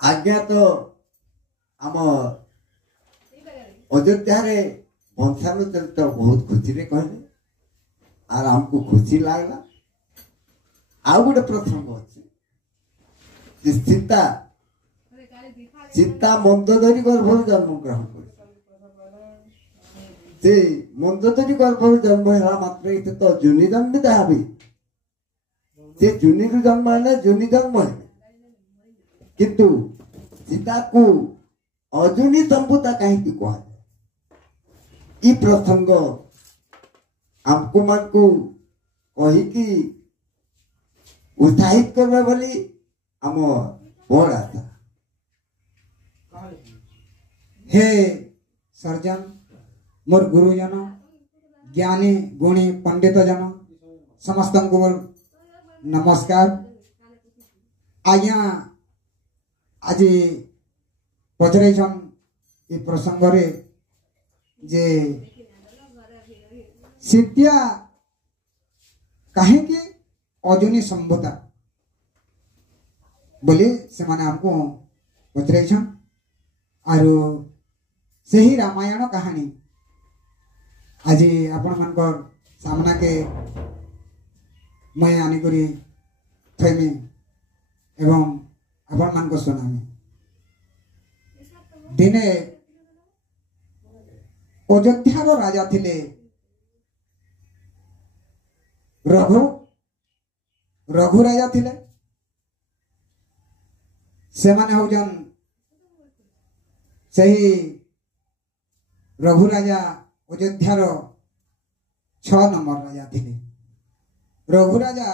आज्ञा तो आम अयोध्या रे वंशानुचरित बहुत खुशी रे कहले आर हमको खुशी लागला। आउ गोटे प्रसंग अच्छे सीता सीता मंदोदरी गर्भ जन्म ग्रहण कर मंदोदरी गर्भ जन्म है मात्र तो जुनि जन्म दाबी से जुनि जन्म है जुनि जन्म है किंतु सीता को अजुनि संभूता कहीं कह प्रसंग आमको मान को कही कि उत्साहित करबे बोली आम बड़ आशा। हे सर्जन मोर गुरुजन ज्ञानी गुणी पंडित जन समस्त को मोर नमस्कार। आज्ञा आज पचरन ये प्रसंग रे जे सीतिया कहीं अजुनी संभूता बोली से माने हमको पचरन आरु से ही रामायण कहानी आज आपण मानकर सामना के मैं आनी करी थैमी एवं आपण मान को सुनामी। दिने अयोध्या राजा थिले रघु रघु राजा थिले से माने होजन सही रघु राजा अयोध्यार 6 नंबर राजा थिले। रघु राजा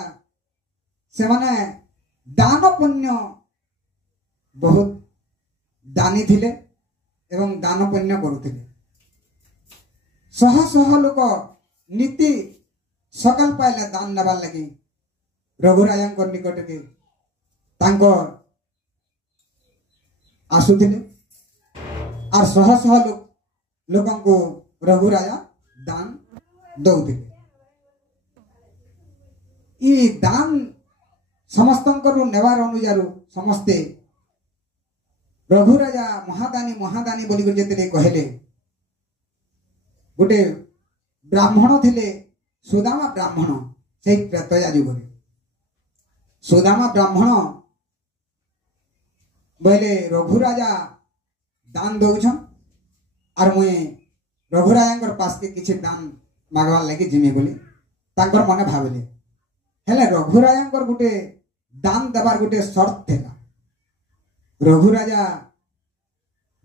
से माने दान पुण्य बहुत दानी थिले एवं दान पुण्य करुथिले। शह शह लोक नीति सकल पाइले दान नबार लगी रघु राजा निकट के आसुथिले और शह शह लोक को रघु राजा दान दौथिले। ई दान समस्त नेवार अनुजारु समस्ते रघु राजा महादानी महादानी बोली जेते कहले गोटे ब्राह्मण थिले सुदामा ब्राह्मण से त्रेतया जुग सुदामा ब्राह्मण बोले रघु राजा दान दौछन और मुए रघु राजा पास के किसी दान मागवार लगी जिमी बोली तांकर मने भाविले हेले रघु राजा गोटे दान देवार गोटे शर्त थिला। रघु राजा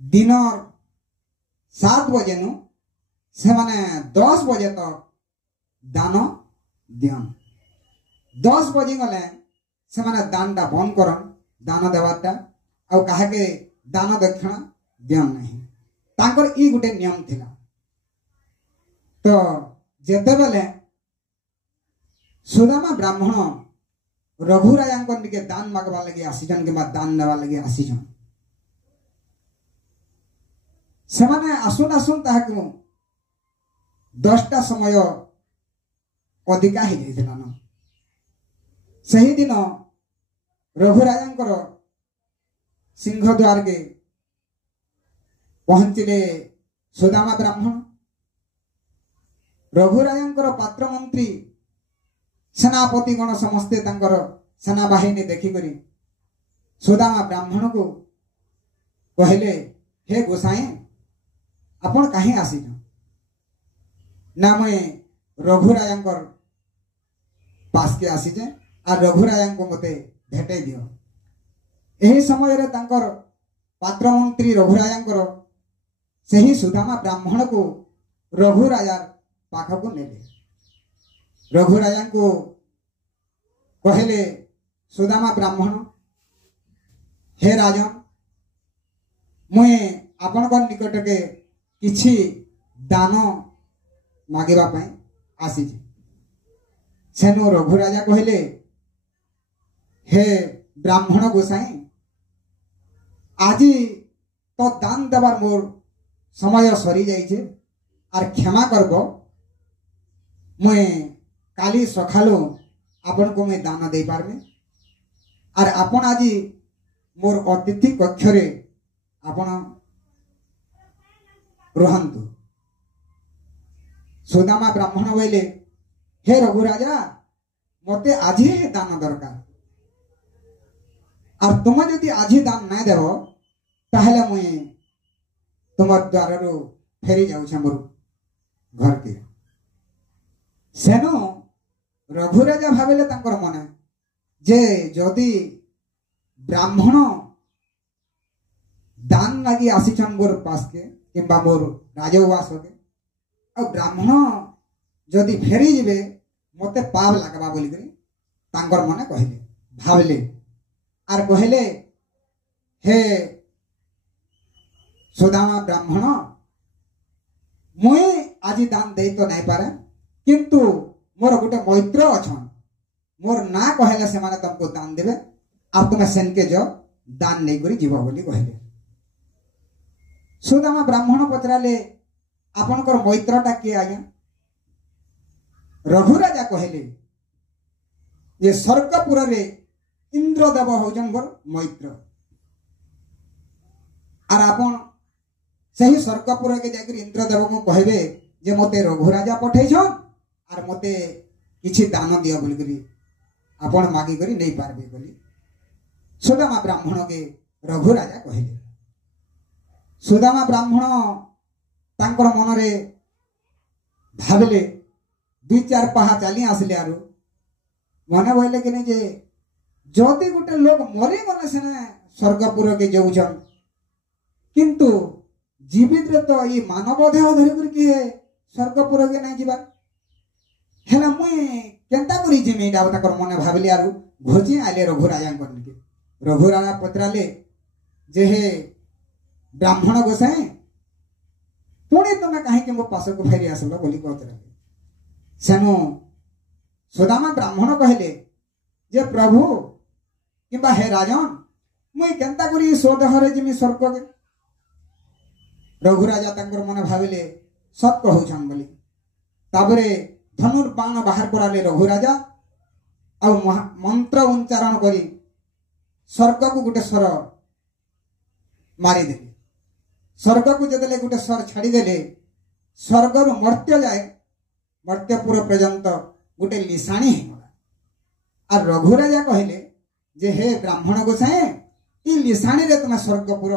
दिन 7 बजे नु से माने 10 बजे तक दान दियन 10 बजे गले से माने दान टा बंद करन दान देवाटा और कहा के दान दक्षिणा दियन नहीं तांकर ई गोटे नियम थिला। तो जेते बेले सुदामा ब्राह्मण रघु राजा निके दान मागवा लगे आसीजन के बाद दान देवा लगे आसीजन से माने आसुन आसुन ताहाकु 10टा समय अधिका ही जाइथिला न। सही दिन रघु राजा सिंह द्वार के पहुंचले सुदामा ब्राह्मण। रघु राजा पात्र मंत्री सेनापति गण समस्ते तांकर सेना बाहिनी देखी करी सुदामा ब्राह्मण को कहले हे गोसाई आपण कहीं आसी ना मैं रघु राजा पास के आसी और रघु राजा को मते भेटे दियो। एही समय रे तांकर पात्र मंत्री रघु राजा सही सुदामा ब्राह्मण को रघु राजा पाख को नेले। रघु राजा को कहले सुदामा ब्राह्मण हे राजन मुए आपण निकट के किछि दान मागिबा पई आसी सेनु रघु राजा कहले हे ब्राह्मण गोसाई आज तो दान देवार मोर समय सरी जाइछे और क्षमा करबो मुए काली सखालो आपण को मैं दान दे पारमे और आपण आज मोर अतिथि कक्षरे आपण रुहंतु। सुदामा ब्राह्मण बोले हे रघुराजा मते आज ही दान दरकार और तुम यदि आज दान नहीं देव ताहले मुई तुम द्वार फेरी जाऊँ मोर घर के। सेनु रघुराजा भाविले तांकर मने जे जदि ब्राह्मण दान लगी आसीछन मोर पास के किंबा मोर राजउवास के और ब्राह्मण जदि फेरी जिवे मते पाप लगवा बोली करी तांकर मने कहले भाविले आर कहले हे सुदामा ब्राह्मण मुई आज दान दे तो नहीं पारे किंतु मोर गोटे मैत्र अछन मोर ना कहले से माने तुमको दान देबे आप तुम सेनके जो दान नहीं करी जीव बोली कहले। सुदामा ब्राह्मण पचराले आपनकर मैत्रटा किए आज्ञा रघुराजा कहले जे स्वर्गपुर रे इंद्रदेव होजन मोर मैत्र आर आपन सही स्वर्गपुर के जाकर इंद्रदेव को कहबे जे मते रघुराजा पठेछन आर मते किछि दान दियो बोली करी आपन मागी करी नहीं पारबे बोली सुदामा ब्राह्मण के रघुराजा कहले। सुदामा ब्राह्मण तांकर मन रे भाविले दुई चार पहा चली आसले आरु मने बोले कि नहीं जे जदि गोटे लोग मरी गले सेने स्वर्गपुर के जाऊछन किंतु जीवित रे तो ये मानव देह धरि कर के स्वर्गपुर के नहीं जीवा हेला मुई केंता करी जिमी डाव ताकर मने भाविले आरु घोची आले रघुराजा के रघुराजा पत्राले जे हे ब्राह्मण गोसाई पुणी तुम कहीं मो पास को फेरी आसल बोली कहते सेनु सुदामा ब्राह्मण कहले जे प्रभु किंबा हे राजन मुई केंता करी स्वदेहरे जिमी स्वर्ग के रघुराजा तांकर मने भाविले सत कहउछन बोली ताबरे धनुर्बाण बाहर कराले रघुराजा आ मंत्र उच्चारण करी स्वर्ग को गोटे स्वर मारिदेले स्वर्ग को जदेले गोटे स्वर छाड़ी देले स्वर्ग रु मर्त्य जाए मर्त्यपुर पर्यंत गोटे लिसाणी होगला और रघुराजा कहले जे हे ब्राह्मण गोसाई ई लिसाणी रे तुम स्वर्गपुर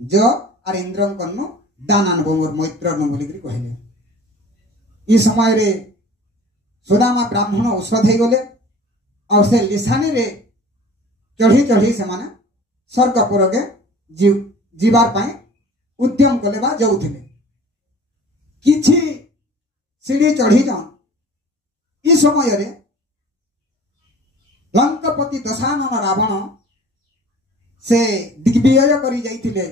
ज और इंद्र कन्नु दान आनबो मोर मैत्र नु बोली कहले। ई समय रे सुदामा ब्राह्मण औषध हो गले और से लिसाणी रे चढ़ी चढ़ी से माने स्वर्गपुर के जीवार पाए उद्यम कले बा जाउथिले किछि सीढ़ी चढ़ी जान ई समय रे लंकापति दशानन रावण से दिग्विजय करी जाइथिले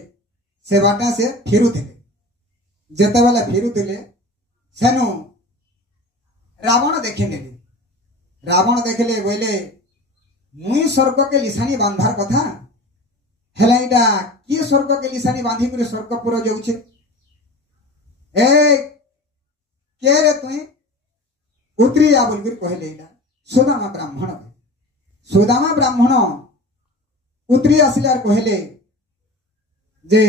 से बाटा से फेरुथिले जेते बेला फेरुथिले सेनु रावण देखिने रावण देखले बोले मुई स्वर्ग के लिसानी बांधार कथा हेला इटा किए स्वर्ग के लिसानी बांधी करे स्वर्गपुर जाउछे ए के रे तुई उतरी आ बोल कर कहले इटा सुदामा ब्राह्मण उतरी आसिले आर कहले जे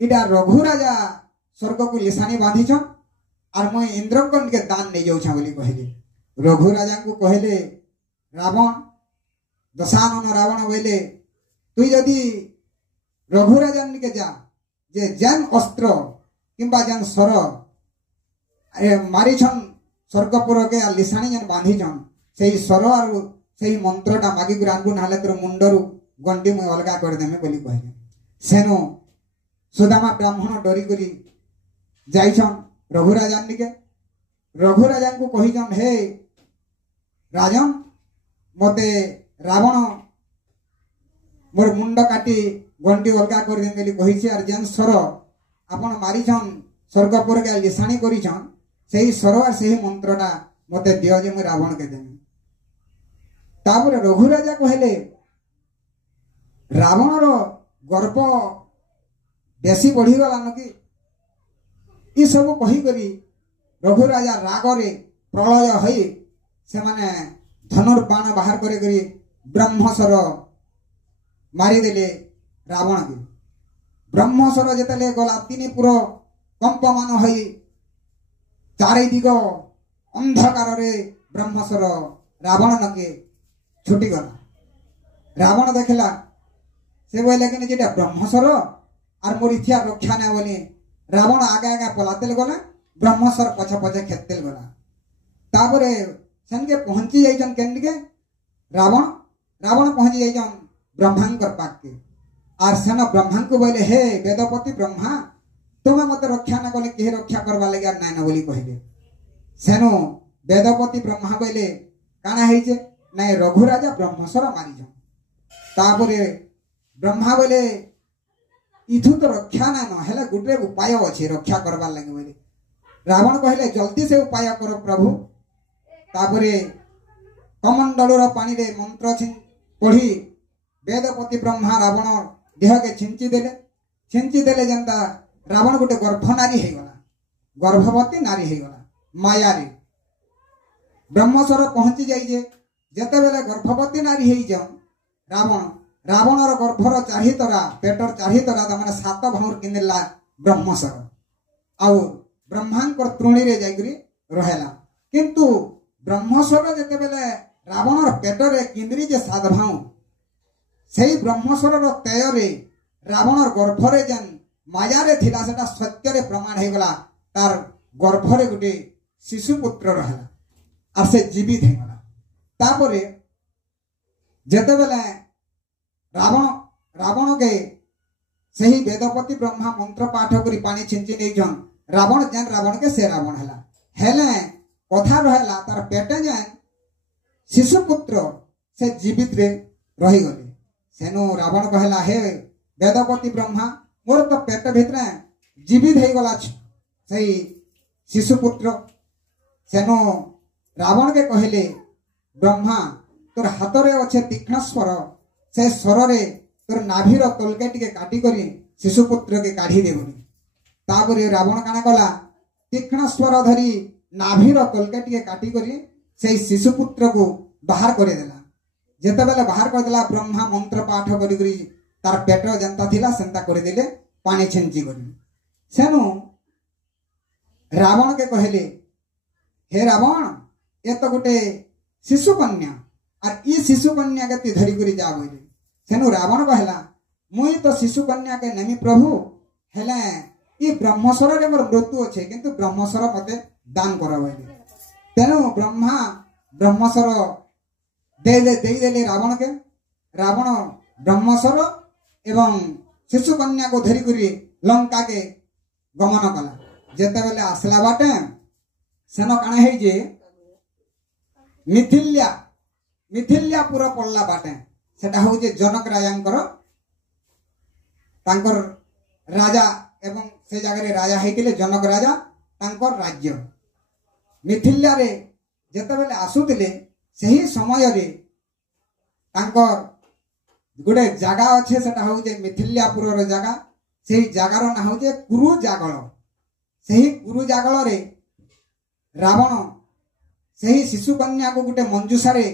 इटा रघुराजा स्वर्ग को लिसानी बांधी छन आर मुई इंद्रकन के दान नहीं जाउछा बोली कहले। रघुराजा को कहले रावण दशानन रावण बोले तु यदि रघुराजन के जा जे जन अस्त्र किंबा जन स्वर मारी छन स्वर्गपुर के लिसाणी जन बांधी छन से स्वर और से मंत्रटा मागी गुरानगु नाले तोर मुंडरू गंडी में अलगा कर देमे बोली कहले। सेनो सुदामा ब्राह्मण डरी करी जाइछन रघुराजन के रघुराजन को कहिछन हे राजन मते रावण मोर मुंड काटी गंटी अलगा कर देम बोली कहिछि आर जन स्वर आपण मारिछन स्वर्गपुर के लिसाणी करिछन सेही स्वर और सेही मंत्रटा मते दियो जे मैं रावण के देम। तापर रघुराजा कहले रावण रो गर्व बेसी बढ़ी गला न कि ई सब कही करी रघुराजा रागरे प्रलय हई से माने धनुर्बाण बाहर करे करी ब्रह्मस्वर ମାରିଦେଲେ ରାବଣକେ। ବ୍ରହ୍ମସର ଯେତେବେଳେ ଗଲା 3 ପୁର କମ୍ପମାନ ହୋଇ ଚାରିଦିଗ ଅନ୍ଧକାରରେ ବ୍ରହ୍ମସର ରାବଣ ନକେ ଛୁଟିଗଲା। ରାବଣ ଦେଖିଲା, ସେ କହିଲେ କି যেটা ব্রহ্মসর আর মোর ইচ্ছা রক্ষা না বলে রাবণ আগে আগে পলাতেল গলা, ব্রহ্মসর পছে পছে খেতেল গলা। তারপরে সেনকে পৌঁছি যাইছন কেনদিকে রাবণ রাবণ পৌঁছি যাইছন ব্রহ্মাঙ্কর পাককে। আর সেন ব্রহ্মাঙ্ক বলে, হে বেদপতি ব্রহ্মা, তুমি মতে রক্ষা না কলে কে রক্ষা করবা লাগে আর নাই না বলি কহিলে। সেনু বেদপতি ব্রহ্মা বলে কানা হয়েছে না রঘুরাজা ব্রহ্মসর মারিছন। তারপরে ব্রহ্মা বলে ইথু তো রক্ষা না হেলে গোটে উপায় আছে রক্ষা করবার লাগে বলে। রাবণ কহিলে জলদি সে উপায় কর প্রভু। তারপরে কমণ্ডলর পানিরে মন্ত্র পড়ি বেদপতি ব্রহ্মা রাবণ দেহকে ছিঞ্চি দেলে যেনতা রাবণ গোটে গর্ভনারী হয়েগলা, গর্ভবতী নারী হয়েগলা মায়ারে। ব্রহ্মসর পৌঁছি যাইছে, যেতেবেলে গর্ভবতী নারী হয়েছন রাবণর গর্ভর চারিতরা পেটর চারিতরা তার 7 ভাউর কিনেলা ব্রহ্মসর আউ ব্রহ্মাঙ্কর তৃণীরে যাইকরি রহেলা। কিন্তু ব্রহ্মসর যেতেবেলে রাবণর পেটরে কিন্দ্রি যে 7 ভাউ, সেই ব্রহ্মসরর তেয়রে রাবণর গর্ভরে যেন মায়ারে থিলা সেটা সত্যরে প্রমাণ হয়ে গলা। তার গর্ভরে গোটে শিশুপুত্র রহেলা আর সে জীবিত হয়ে গলা। তারপরে যেতেবেলে রাবণকে সেই বেদপতি ব্রহ্মা মন্ত্র পাঠ করি পানি ছিঞ্চি নেইছন, রাবণ যেন রাবণকে সে রাবণ হেলা। হেলে কথা রহেলা তার পেটে যেন শিশুপুত্র সে জীবিত রে রহিগলে। সেনু রাবণ কহেলা, হে বেদপতি ব্রহ্মা, মোর তো পেট ভিতরে জীবিত হয়ে গলা সেই শিশুপুত্র। সেনু রাবণকে কহিলে, ব্রহ্মা তোর হাতরে অছে তীক্ষ্ণ স্বর, সে স্বরে তোর নাভির তলকে টিকে কাটি করি শিশুপুত্রকে কাঢ়ি দেবনি। তারপরে রাবণ কানা কলা, তীক্ষ্ণ স্বর ধরি নাভির তলকে টিকে কাটি করি সেই শিশুপুত্রକୁ বাহার করে দেলা। যেতেবেলে বাহার করে দেলা, ব্রহ্মা মন্ত্র পাঠ করি করি তার পেট যেনতা থিলা সেনতা করে দিলে পানি ছিঞ্চি করি। সেনু রাবণকে কহিলে, হে রাবণ, এ তো গোটে শিশু কন্যা আর ই শিশু কন্যাকে তুই ধরি করে যা বলে। সেনু রাবণ কহিলা, মুই তো শিশু কন্যাকে নেমি প্রভু, হেলে ই ব্রহ্মসরে মোর মৃত্যু আছে, কিন্তু ব্রহ্মসর মতে দান কর বলে। তেণু ব্রহ্মসর ଦେଇଦେଲେ ରାବଣକେ। ରାବଣ ବ୍ରହ୍ମସର ଏବଂ ଶିଶୁ କନ୍ୟାକୁ ଧରିକରି ଲଙ୍କାକେ ଗମନ କଲା। ଯେତେବେଳେ ଆସିଲା ବାଟେ ସେନ କାଣା ହେଇଛି, ମିଥିଲ୍ୟାପୁର ପଡିଲା ବାଟେ। ସେଟା ହଉଛି ଜନକ ରାଜାଙ୍କର, ତାଙ୍କର ରାଜା ଏବଂ ସେ ଜାଗାରେ ରାଜା ହେଇଥିଲେ ଜନକ ରାଜା, ତାଙ୍କର ରାଜ୍ୟ। ମିଥିଲ୍ୟାରେ ଯେତେବେଳେ ଆସୁଥିଲେ ସେହି ସମୟରେ ତାଙ୍କର ଗୋଟେ ଜାଗା ଅଛି, ସେଟା ହଉଛି ମିଥିଲ୍ୟାପୁରର ଜାଗା। ସେହି ଜାଗାର ନାଁ ହଉଛି କୁରୁଜାଗଳ। ସେହି କୁରୁଜାଗଳରେ ରାବଣ ସେହି ଶିଶୁ କନ୍ୟାକୁ ଗୋଟେ ମଞ୍ଜୁସାରେ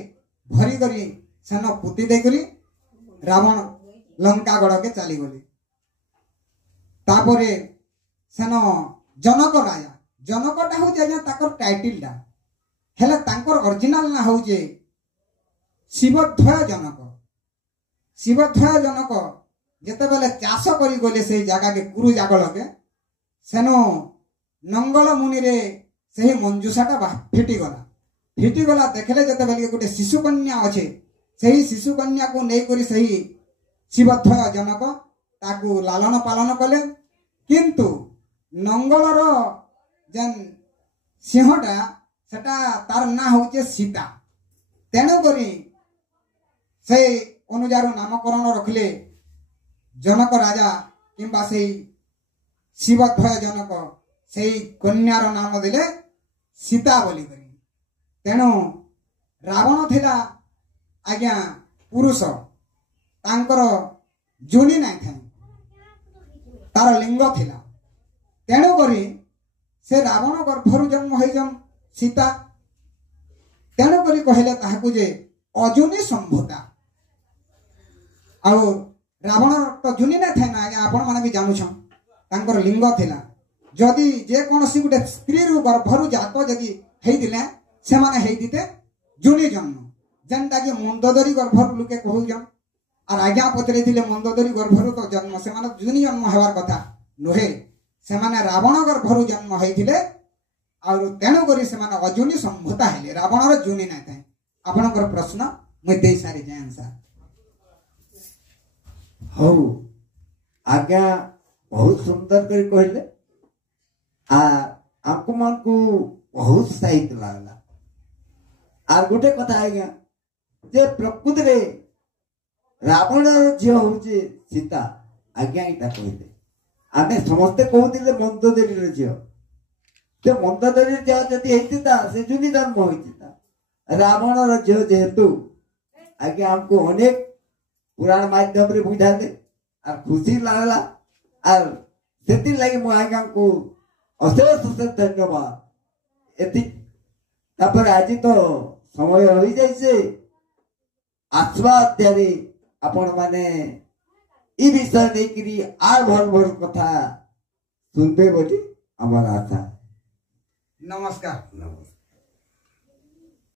ଭରି କରି ସେନ ପୋତି ଦେଇକରି ରାବଣ ଲଙ୍କାଗଡ଼କେ ଚାଲିଗଲେ। ତାପରେ ସେନ ଜନକ ରାଜା, ଜନକଟା ହଉଛି ଆଜ୍ଞା ତାଙ୍କର ଟାଇଟଲଟା, ହେଲେ ତାଙ୍କର ଅରିଜିନାଲ ନାଁ ହଉଛି ଶିବଧ୍ୱୟ ଜନକ। ଶିବଧ୍ୱୟ ଜନକ ଯେତେବେଳେ ଚାଷ କରି ଗଲେ ସେହି ଜାଗାକେ କୁରୁଜାଗଳକେ, ସେନ ନଙ୍ଗଳ ମୁନିରେ ସେହି ମଞ୍ଜୁସାଟା ଫିଟିଗଲା। ଦେଖିଲେ ଯେତେବେଳେ ଗୋଟେ ଶିଶୁ କନ୍ୟା ଅଛେ, ସେହି ଶିଶୁ କନ୍ୟାକୁ ନେଇକରି ସେହି ଶିବଧ୍ୱୟ ଜନକ ତାକୁ ଲାଲନ ପାଳନ କଲେ। କିନ୍ତୁ ନଙ୍ଗଳର ଯେନ୍ ସିଂହଟା ସେଟା ତାର ନାଁ ହଉଛି ସୀତା। ତେଣୁକରି ସେ ଅନୁଯାୟୀ ନାମକରଣ ରଖିଲେ ଜନକ ରାଜା କିମ୍ବା ସେଇ ଶିବଧ୍ୱୟ ଜନକ, ସେଇ କନ୍ୟାର ନାମ ଦେଲେ ସୀତା ବୋଲିକରି। ତେଣୁ ରାବଣ ଥିଲା ଆଜ୍ଞା ପୁରୁଷ, ତାଙ୍କର ଜୁନି ନାଇଁ ଥାଏ, ତାର ଲିଙ୍ଗ ଥିଲା। ତେଣୁକରି ସେ ରାବଣ ଗର୍ଭରୁ ଜନ୍ମ ହେଇଛନ୍ ସୀତା। ତେଣୁକରି କହିଲେ ତାହାକୁ ଯେ ଅଜୁନି ସମ୍ଭୂତା। ଆଉ ରାବଣ ତ ଜୁନି ନାଇଁ ଥାଏ ନା ଆଜ୍ଞା, ଆପଣ ମାନେ ବି ଜାଣୁଛନ୍ ତାଙ୍କର ଲିଙ୍ଗ ଥିଲା। ଯଦି ଯେକୌଣସି ଗୋଟେ ସ୍ତ୍ରୀରୁ ଗର୍ଭରୁ ଜାତ ଯଦି ହେଇଥିଲେ ସେମାନେ ହେଇଥିତେ ଜୁନି ଜନ୍ମ, ଯେନ୍ଟାକି ମନ୍ଦୋଦରୀ ଗର୍ଭରୁ ଲୋକେ କହୁଛନ୍। আর আজ্ঞা পচারিলে মন্দোদরী গর্ভরু তো জন্ম, সেমানে জুনি জন্ম হওয়ার কথা নুহে, সেমানে রাবণ গর্ভরু জন্ম হয়েছিলে। আর তেণু করে সেমানে অজুনি সম্ভূতা হেলে, রাবণর জুনি নাই থাকে। আপনার প্রশ্ন মুই দেই সারিছে আনসার। ହଉ ଆଜ୍ଞା ବହୁତ ସୁନ୍ଦର କରି କହିଲେ। ଆମକୁ ମାନଙ୍କୁ ବହୁତ ସାହିତ୍ୟ ଲାଗିଲା। আর ଗୋଟେ କଥା ଆଜ୍ଞା, ଯେ ପ୍ରକୃତିରେ ରାବଣର ଝିଅ ହଉଛି ସୀତା। ଆଜ୍ଞା ଏଇଟା କହିଲେ, ଆମେ ସମସ୍ତେ କହୁଥିଲେ ମନ୍ଦୋଦରୀର ଝିଅ। ସେ ମନ୍ଦୋଦରୀର ଝିଅ ଯଦି ହେଇଥିଲା ସେ ଜୁନି ଜନ୍ମ ହେଇଥିଲା। ରାବଣର ଝିଅ ଯେହେତୁ ଆଜ୍ଞା ଆମକୁ ଅନେକ ପୁରାଣ ମାଧ୍ୟମରେ ବୁଝାଲେ আর খুশি লাগলা। আর ସେଥିଲାଗି ମୁଁ ଆଜ୍ଞାଙ୍କୁ ଅଶେଷ ଅଶେଷ ଧନ୍ୟବାଦ। ଏତିକି। ତାପରେ ଆଜି ତ ସମୟ ହୋଇଯାଇଛି, ଆସିବା ଅଧ୍ୟାୟରେ ଆପଣ ମାନେ ଇ ବିଷୟ ନେଇକିରି আর ଭଲ ଭଲ କଥା শুনবে ବୋଲି আমার আশা। নমস্কার। নমস্কার।